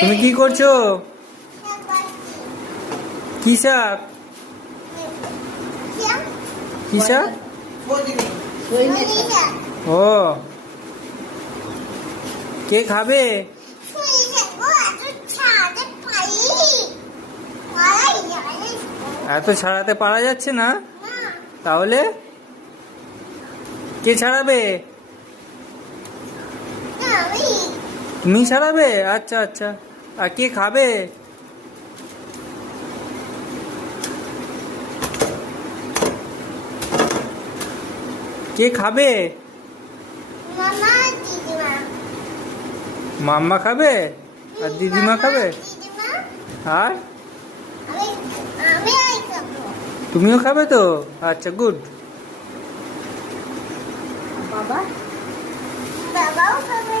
তুমি কি করছো? কি শাক? কি শাক? ও, কে খাবে? এত ছাড়াতে পারা যাচ্ছে না, তাহলে কে ছাড়াবে? তুমি ছাড়াবে? আচ্ছা আচ্ছা। আর কে খাবে? কে খাবে? মাম্মা খাবে আর দিদিমা খাবে। আর তুমিও খাবে তো? আচ্ছা, গুড। বাবাও খাবে।